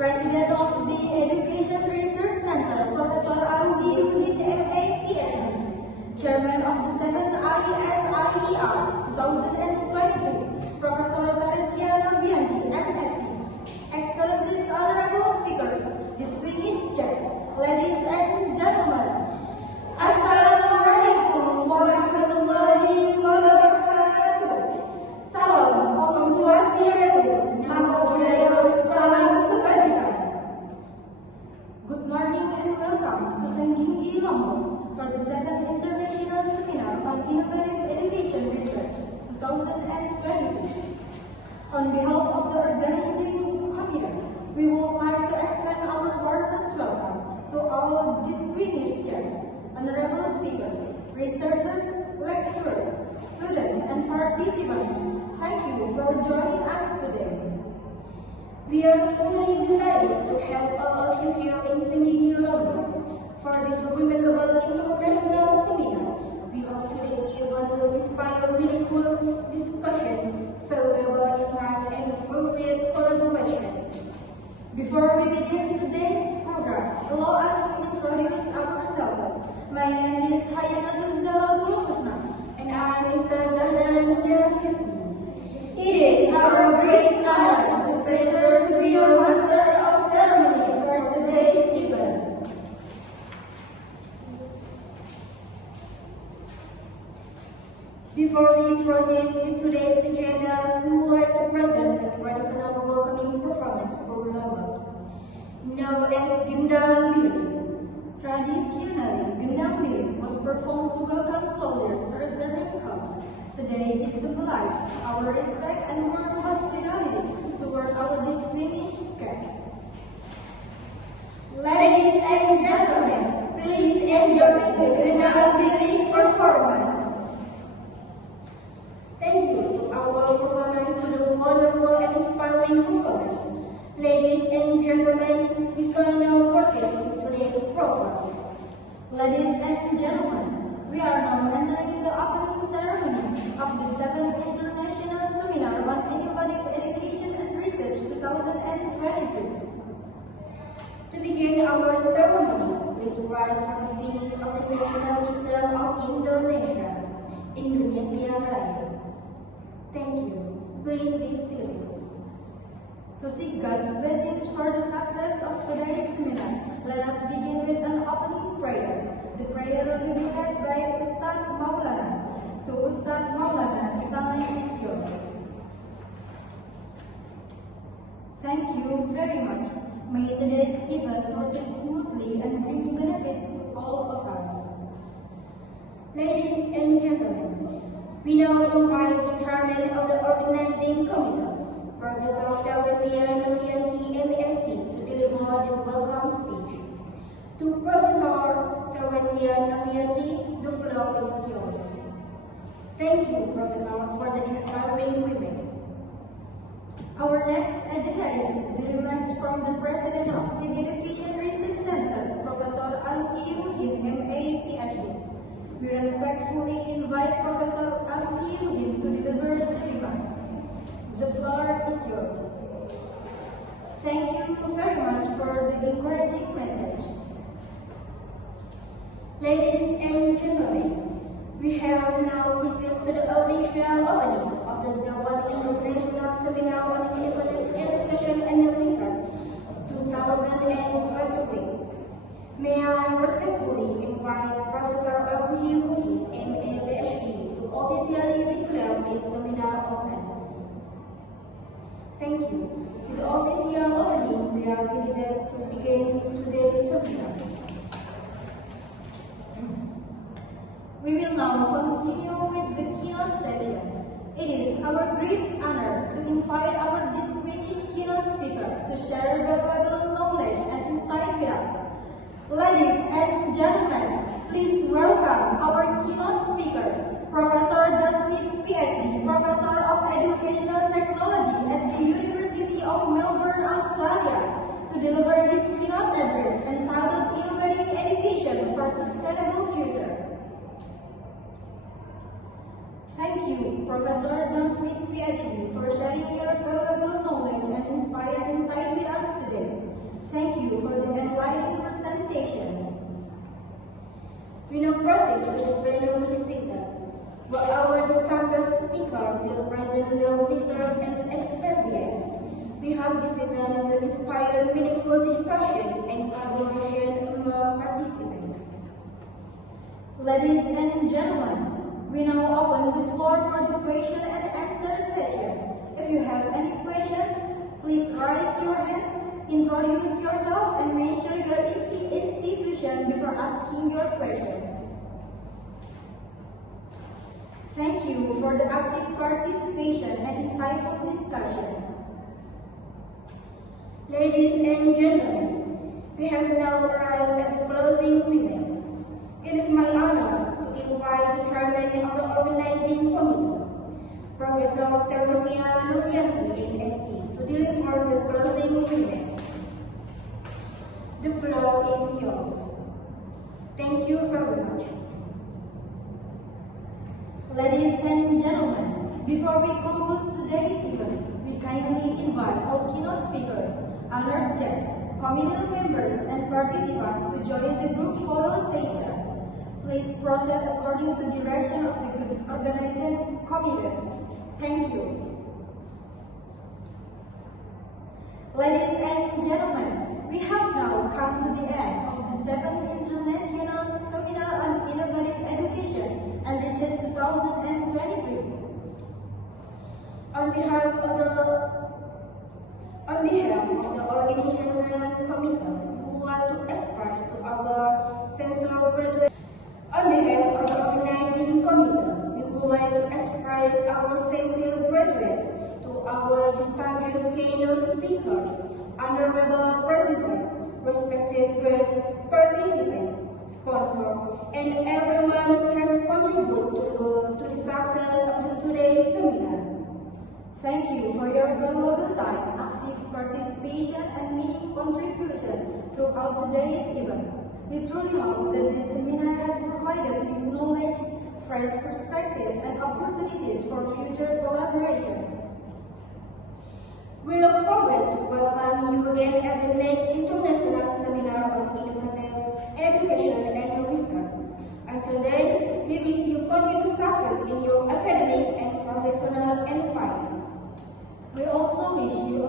President of the Education Research Center, Professor Alugi MA PhD, Chairman of the 7th IESIER 2023, Professor Teresiana Bianchi, MSc, Excellencies, honorable speakers, distinguished guests, ladies and gentlemen, Assalamualaikum warahmatullahi wabarakatuh. Salam, Om Swastiastu, Namo Buddhaya, Salam Kebajikan. Good morning and welcome to Senggigi, Lombok for the 2nd International Seminar on Innovative Education Research 2023. On behalf of the organizing committee, we would like to extend our warmest welcome to all distinguished guests, honorable speakers, researchers, lecturers, students, and participants. Thank you for joining us today. We are truly delighted to have all of you here in Senggigi, Lombok for this remarkable international seminar. We hope today's event will inspire meaningful discussion, valuable insights, and fruitful collaboration. Before we begin today's program, allow us to introduce ourselves. My name is Hayana Zahra Husna, And I am Mr. Zahra. It is our great honor to pleasure to be your master of ceremony for today's event. Before we proceed with today's agenda, we would like to present a traditional welcoming performance for Lombok, known as Gendang Biru. Traditionally, Gendang Biru was performed to welcome soldiers returning home. Today, it symbolizes our respect and warm hospitality toward our distinguished guests. Ladies and gentlemen, please enjoy the Gendang Biru performance. Thank you to our performance, to the wonderful and inspiring performance. Ladies and gentlemen, we shall now proceed with today's program. Ladies and gentlemen, we are now entering the opening ceremony of the 7th International Seminar on Innovative Education and Research 2023. To begin our ceremony, please rise for the singing of the national anthem of Indonesia, Indonesia Raya. Thank you. Please be seated. To seek God's blessings for the success of today's seminar, let us begin with an opening prayer. The prayer will be led by Ustaz Maulana. To Ustaz Maulana, the time is yours. Thank you very much. May today's event proceed smoothly and bring benefits to all of us. Ladies and gentlemen, we now invite the chairman of the organizing committee, Professor Teresiana Bianchi, MSc, to deliver the welcome speech. To Professor Teresiana Bianchi, the floor is yours. Thank you, Professor, for the inspiring remarks. Our next agenda is the remarks from the President of the Education Research Center, Professor Alugi MA PhD. We respectfully invite Professor Alugi to deliver the remarks. The floor is yours. Thank you very much for the encouraging message. Ladies and gentlemen, we have now received to the official opening of the 7th International Seminar on Innovative Education and Research 2023. May I respectfully invite Professor Alugi MA PhD to officially declare this seminar open. Thank you. With the official opening, we are delighted to begin today's seminar. We will now continue with the keynote session. It is our great honor to invite our distinguished keynote speaker to share valuable knowledge and insight with us. Ladies and gentlemen, please welcome our keynote speaker, Professor John Smith, PhD, Professor of Educational Technology at the University of Melbourne, Australia, to deliver his keynote address entitled Innovative Education for Sustainable Future. Thank you, Professor John Smith, PhD, for sharing your valuable knowledge and inspired insight with us today. proceed to the plenary session, where our distinguished speaker will present their research and experience. We hope this session will inspire meaningful discussion and collaboration among participants. Ladies and gentlemen, we now open the floor for the question and answer session. If you have any questions, please raise your hand, introduce yourself, and mention your institution before asking your question. Thank you for the active participation and insightful discussion. Ladies and gentlemen, we have now arrived at the closing remarks. It is my honor to invite the chairman of the organizing committee, Professor Teresia Novianti, MSc, to deliver the closing remarks. The floor is yours. Thank you very much. Ladies and gentlemen, before we conclude today's event, we kindly invite all keynote speakers, honored guests, committee members, and participants to join the group photo session. Please proceed according to the direction of the organizing committee. Thank you. Ladies and gentlemen, we have now come to the end of the 7th International Seminar on Innovative Education and Research 2023. On behalf of the organization committee, we want to express to our sincere gratitude. On behalf of the organizing committee, we would like to express our sincere gratitude to our distinguished keynote speaker, honorable president, respected guests, participants, sponsors, and everyone who has contributed to the success of today's seminar. Thank you for your valuable time, active participation, and meaningful contribution throughout today's event. We truly hope that this seminar has provided new knowledge, fresh perspective, and opportunities for future collaborations. We look forward to welcome you again at the next International Seminar on Innovative Education and Research. Until then, we wish you continued success in your academic and professional environment. We also wish you